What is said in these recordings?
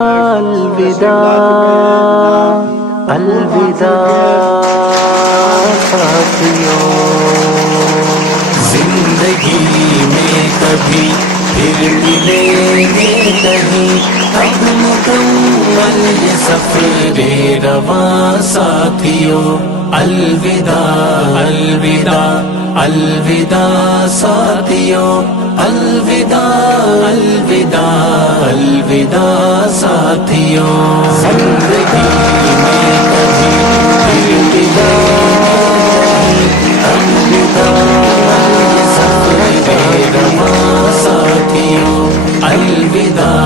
الوداع الوداع ساتھیوں، زندگی میں کبھی پھر ملیں گے نہیں، اب مکمل یہ سفر رواں ساتھیوں، الوداع الوداع الوداع ساتھیوں، الوداع الوداع الوداع ساتھیوں، زندگی میں کبھی پھر ملیں گے نہیں، الوداع یہ سفر رواں ساتھیوں، الوداع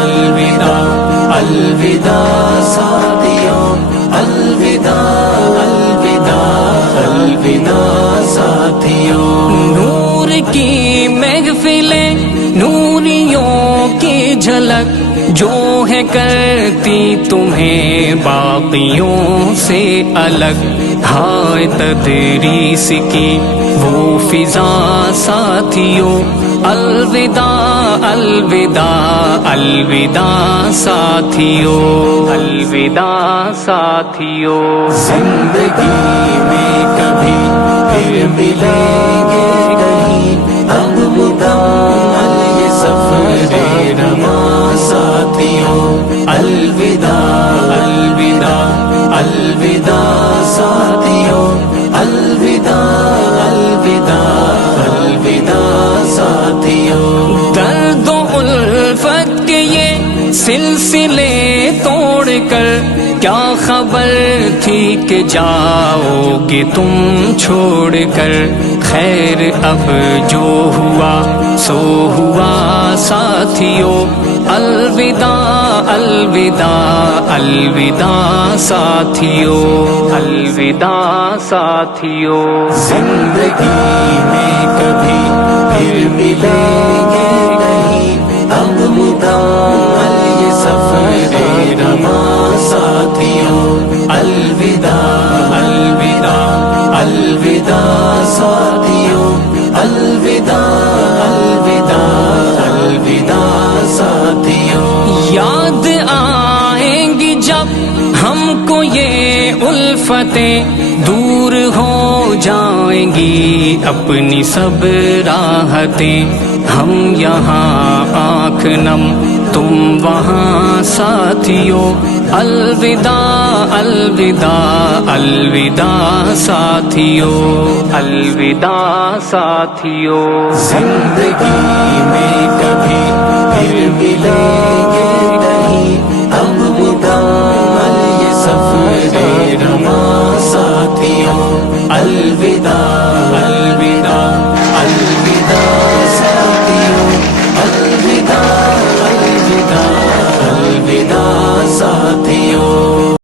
الوداع الوداع ساتھیوں، الوداع الوداع الوداع ساتھیوں۔ نور کی محفلیں، نوریوں کی جھلک جو ہے کرتی تمہیں باقیوں سے الگ، ہائے تدریس کی وہ فضا ساتھیوں، الوداع الوداع الوداع ساتھیوں، الوداع ساتھیوں، زندگی میں کبھی پھر ملیں گے نہیں، اب مکمل یہ سفر رواں ساتھیوں، الوداع الوداع الوداع ساتھیوں، الوداع الوداع الوداع ساتھیوں۔ درد و الفت کے یہ سلسلے توڑ کر کیا خبر تھی کہ جاؤ گے تم چھوڑ کر، خیر اب جو ہوا سو ہوا ساتھیوں، الوداع الوداع الوداع ساتھیوں، الوداع ساتھیوں، زندگی میں کبھی پھر ملیں گے نہیں، اب مکمل یہ سفر رواں ساتھیوں، الوداع الوداع الوداع ساتھیوں، الوداع الوداع الوداع ساتھیوں۔ یاد آئیں گی جب ہم کو یہ الفتیں، دور ہو جائیں گی اپنی سب راحتیں، ہم یہاں آنکھ نم تم وہاں ساتھیوں، الوداع الوداع الوداع ساتھیوں، الوداع ساتھیوں، زندگی میں کبھی پھر ملیں گے نہیں، اب مکمل یہ سفر رواں ساتھیوں، الوداع الوداع الوداع ساتھیوں، الوداع الوداع الوداع ساتھیوں۔